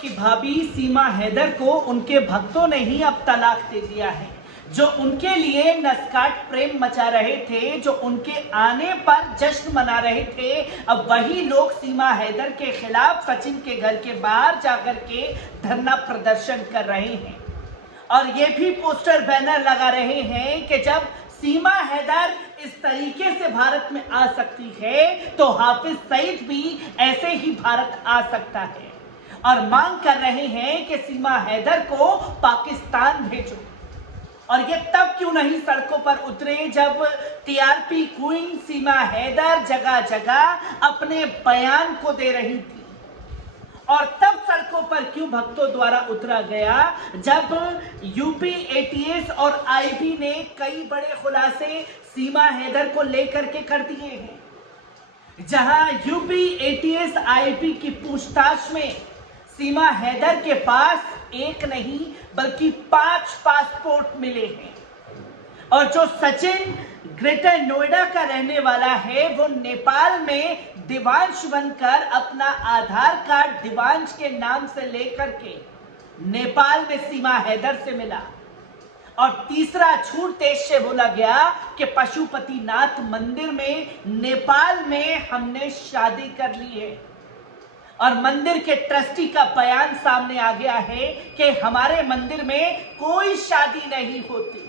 उसकी भाभी सीमा हैदर को उनके भक्तों ने ही अब तलाक दे दिया है। जो उनके लिए नस्काट प्रेम मचा रहे थे, जो उनके आने पर जश्न मना रहे थे, अब वही लोग सीमा हैदर के खिलाफ सचिन के घर के बाहर जाकर के धरना प्रदर्शन कर रहे हैं और ये भी पोस्टर बैनर लगा रहे हैं कि जब सीमा हैदर इस तरीके से भारत में आ सकती है तो हाफिज सईद भी ऐसे ही भारत आ सकता है और मांग कर रहे हैं कि सीमा हैदर को पाकिस्तान भेजो। और ये तब क्यों नहीं सड़कों पर उतरे जब टीआरपी क्वीन सीमा हैदर जगह जगह अपने बयान को दे रही थी, और तब सड़कों पर क्यों भक्तों द्वारा उतरा गया जब यूपी एटीएस और आईबी ने कई बड़े खुलासे सीमा हैदर को लेकर के कर दिए हैं। जहां यूपी एटीएस आईबी की पूछताछ में सीमा हैदर के पास एक नहीं बल्कि 5 पासपोर्ट मिले हैं और जो सचिन ग्रेटर नोएडा का रहने वाला है वो नेपाल में दिवांश बनकर अपना आधार कार्ड दिवांश के नाम से लेकर के नेपाल में सीमा हैदर से मिला। और तीसरा झूठ देश से बोला गया कि पशुपतिनाथ मंदिर में नेपाल में हमने शादी कर ली है और मंदिर के ट्रस्टी का बयान सामने आ गया है कि हमारे मंदिर में कोई शादी नहीं होती।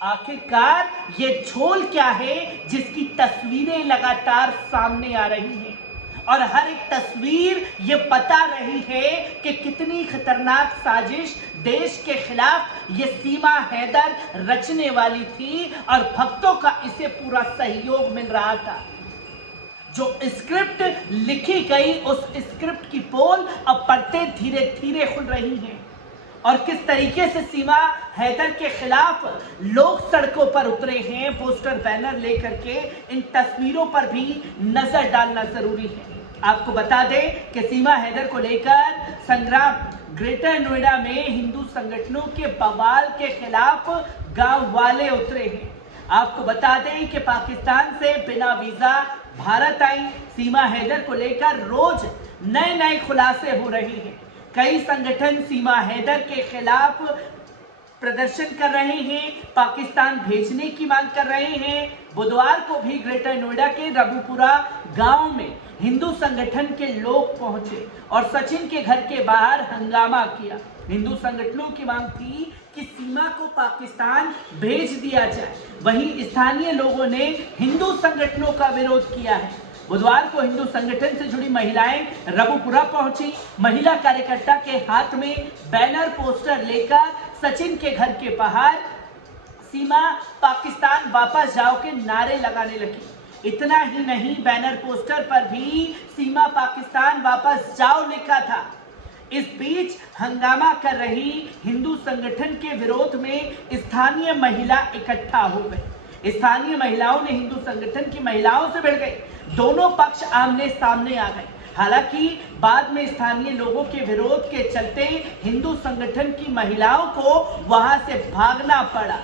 आखिरकार ये झोल क्या है जिसकी तस्वीरें लगातार सामने आ रही हैं और हर एक तस्वीर ये बता रही है कि कितनी खतरनाक साजिश देश के खिलाफ ये सीमा हैदर रचने वाली थी और भक्तों का इसे पूरा सहयोग मिल रहा था। जो स्क्रिप्ट लिखी गई उस स्क्रिप्ट की पोल अब पढ़ते धीरे धीरे खुल रही हैं और किस तरीके से सीमा हैदर के खिलाफ लोग सड़कों पर उतरे हैं पोस्टर बैनर लेकर के। इन तस्वीरों पर भी नजर डालना जरूरी है। आपको बता दें कि सीमा हैदर को लेकर संग्राम ग्रेटर नोएडा में हिंदू संगठनों के बवाल के खिलाफ गांव वाले उतरे हैं। आपको बता दें कि पाकिस्तान से बिना वीजा भारत आई सीमा हैदर को लेकर रोज नए नए खुलासे हो रहे हैं। कई संगठन सीमा हैदर के खिलाफ प्रदर्शन कर रहे हैं, पाकिस्तान भेजने की मांग कर रहे हैं। बुधवार को भी ग्रेटर नोएडा के रघुपुरा गांव में हिंदू संगठन के लोग पहुंचे और सचिन के घर के बाहर हंगामा किया। हिंदू संगठनों की मांग थी कि सीमा को पाकिस्तान भेज दिया जाए। वहीं स्थानीय लोगों ने हिंदू संगठनों का विरोध किया है। बुधवार को हिंदू संगठन से जुड़ी महिलाएं रघुपुरा पहुंची। महिला कार्यकर्ता के हाथ में बैनर पोस्टर लेकर सचिन के घर के बाहर सीमा पाकिस्तान वापस जाओ के नारे लगाने लगी। इतना ही नहीं, बैनर पोस्टर पर भी सीमा पाकिस्तान वापस जाओ लिखा था। इस बीच हंगामा कर रही हिंदू संगठन के विरोध में स्थानीय महिला इकट्ठा हो गए। स्थानीय महिलाओं ने हिंदू संगठन की महिलाओं से भिड़ गई। दोनों पक्ष आमने सामने आ गए। हालांकि बाद में स्थानीय लोगों के विरोध के चलते हिंदू संगठन की महिलाओं को वहां से भागना पड़ा।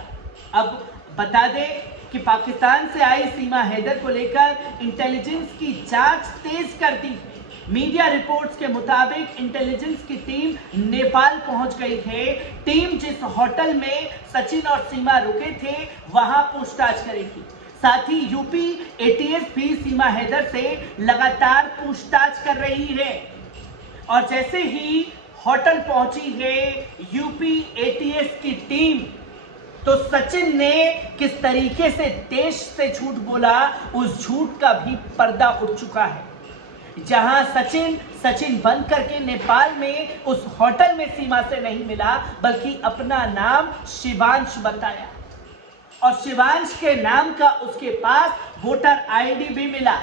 अब बता दें कि पाकिस्तान से आई सीमा हैदर को लेकर इंटेलिजेंस की जांच तेज कर दी है। मीडिया रिपोर्ट्स के मुताबिक इंटेलिजेंस की टीम नेपाल पहुंच गई है। टीम जिस होटल में सचिन और सीमा रुके थे वहां पूछताछ करेगी। साथ ही यूपी एटीएस भी सीमा हैदर से लगातार पूछताछ कर रही है और जैसे ही होटल पहुंची है यूपी एटीएस की टीम तो सचिन ने किस तरीके से देश से झूठ बोला उस झूठ का भी पर्दा उठ चुका है। जहां सचिन बन करके नेपाल में उस होटल में सीमा से नहीं मिला बल्कि अपना नाम शिवांश बताया और शिवांश के नाम का उसके पास वोटर आईडी भी मिला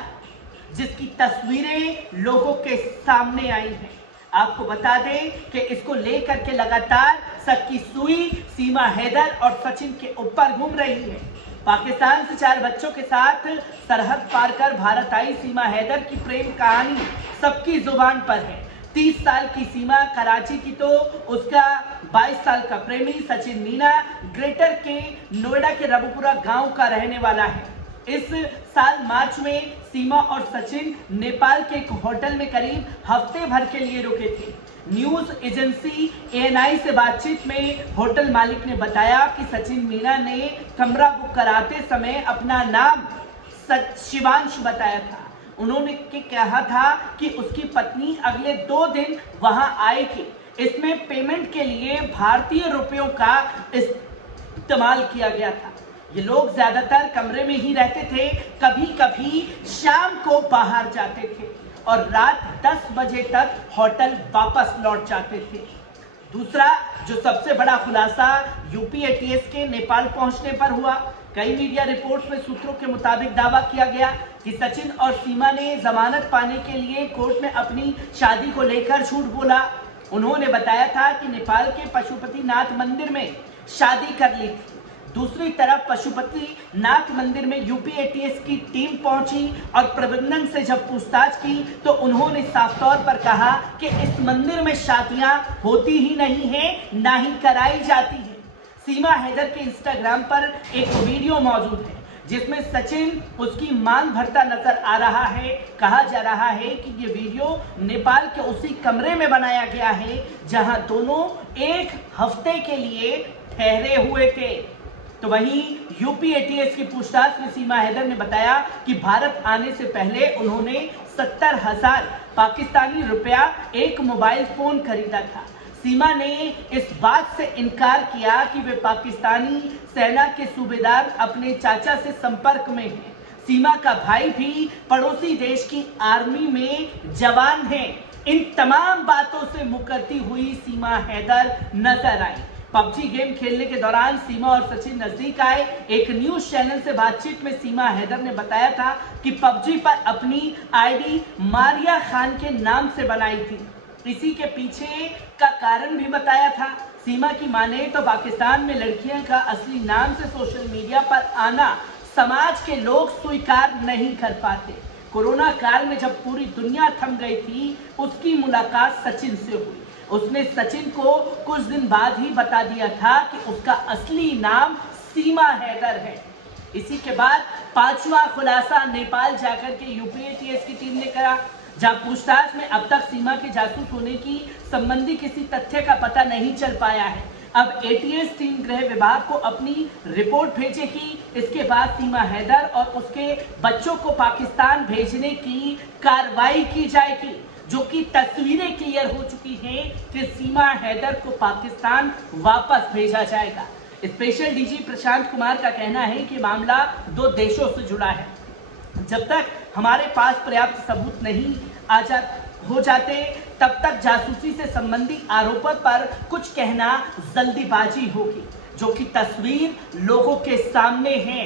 जिसकी तस्वीरें लोगों के सामने आई हैं। आपको बता दें कि इसको लेकर के लगातार शक की सुई सीमा हैदर और सचिन के ऊपर घूम रही है। पाकिस्तान से 4 बच्चों के साथ सरहद पार कर भारत आई सीमा हैदर की प्रेम कहानी सबकी जुबान पर है। 30 साल की सीमा कराची की तो उसका 22 साल का प्रेमी सचिन मीना ग्रेटर के नोएडा के रघुपुरा गांव का रहने वाला है। इस साल मार्च में सीमा और सचिन नेपाल के एक होटल में करीब हफ्ते भर के लिए रुके थे। न्यूज एजेंसी ANI से बातचीत में होटल मालिक ने बताया कि सचिन मीणा ने कमरा बुक कराते समय अपना नाम शिवांश बताया था। उन्होंने कहा था कि उसकी पत्नी अगले 2 दिन वहां आएगी। इसमें पेमेंट के लिए भारतीय रुपयों का इस्तेमाल किया गया था। ये लोग ज्यादातर कमरे में ही रहते थे, कभी कभी शाम को बाहर जाते थे और रात 10 बजे तक होटल वापस लौट जाते थे। दूसरा जो सबसे बड़ा खुलासा यूपी ATS के नेपाल पहुंचने पर हुआ। कई मीडिया रिपोर्ट्स में सूत्रों के मुताबिक दावा किया गया कि सचिन और सीमा ने जमानत पाने के लिए कोर्ट में अपनी शादी को लेकर झूठ बोला। उन्होंने बताया था कि नेपाल के पशुपतिनाथ मंदिर में शादी कर ली थी। दूसरी तरफ पशुपतिनाथ मंदिर में यूपी ATS की टीम पहुंची और प्रबंधन से जब पूछताछ की तो उन्होंने साफ तौर पर कहा कि इस मंदिर में शादियां होती ही नहीं है, ना ही कराई जाती है। सीमा हैदर के इंस्टाग्राम पर एक वीडियो मौजूद है जिसमें सचिन उसकी मांग भरता नजर आ रहा है। कहा जा रहा है कि ये वीडियो नेपाल के उसी कमरे में बनाया गया है जहां दोनों एक हफ्ते के लिए ठहरे हुए थे। तो वहीं यूपी ATS की पूछताछ में सीमा हैदर ने बताया कि भारत आने से पहले उन्होंने 70,000 पाकिस्तानी रुपया एक मोबाइल फोन खरीदा था। सीमा ने इस बात से इनकार किया कि वे पाकिस्तानी सेना के सूबेदार अपने चाचा से संपर्क में हैं। सीमा का भाई भी पड़ोसी देश की आर्मी में जवान है। इन तमाम बातों से मुकरती हुई सीमा हैदर नजर आई। PUBG गेम खेलने के दौरान सीमा और सचिन नजदीक आए। एक न्यूज चैनल से बातचीत में सीमा हैदर ने बताया था कि PUBG पर अपनी ID मारिया खान के नाम से बनाई थी। इसी के पीछे का कारण भी बताया था। सीमा की माने तो पाकिस्तान में लड़कियां का असली नाम से सोशल मीडिया पर आना समाज के लोग स्वीकार नहीं कर पाते। कोरोना काल में जब पूरी दुनिया थम गई थी, उसकी मुलाकात सचिन से हुई। उसने सचिन को कुछ दिन बाद ही बता दिया था कि उसका असली नाम सीमा हैदर है। इसी के बाद 5वां खुलासा नेपाल जाकर के यूपी ATS की टीम ने करा, जहां पूछताछ में अब तक सीमा के जासूस होने की संबंधी किसी तथ्य का पता नहीं चल पाया है। अब ATS टीम गृह विभाग को अपनी रिपोर्ट भेजेगी। इसके बाद सीमा हैदर और उसके बच्चों को पाकिस्तान भेजने की कार्रवाई की जाएगी, जो कि तस्वीरें क्लियर हो चुकी हैं कि सीमा हैदर को पाकिस्तान वापस भेजा जाएगा। स्पेशल DG प्रशांत कुमार का कहना है कि मामला 2 देशों से जुड़ा है। जब तक हमारे पास पर्याप्त सबूत नहीं हो जाते तब तक जासूसी से संबंधित आरोपों पर कुछ कहना जल्दीबाजी होगी, जो कि तस्वीर लोगों के सामने है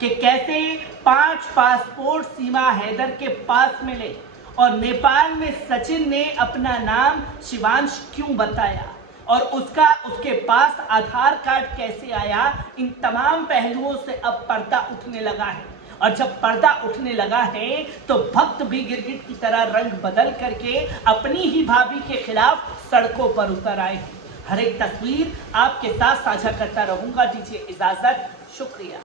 कि कैसे 5 पासपोर्ट सीमा हैदर के पास मिले और नेपाल में सचिन ने अपना नाम शिवांश क्यों बताया और उसके पास आधार कार्ड कैसे आया। इन तमाम पहलुओं से अब पर्दा उठने लगा है और जब पर्दा उठने लगा है तो भक्त भी गिरगिट की तरह रंग बदल करके अपनी ही भाभी के खिलाफ सड़कों पर उतर आए। हर एक तस्वीर आपके साथ साझा करता रहूंगा। दीजिए इजाजत, शुक्रिया।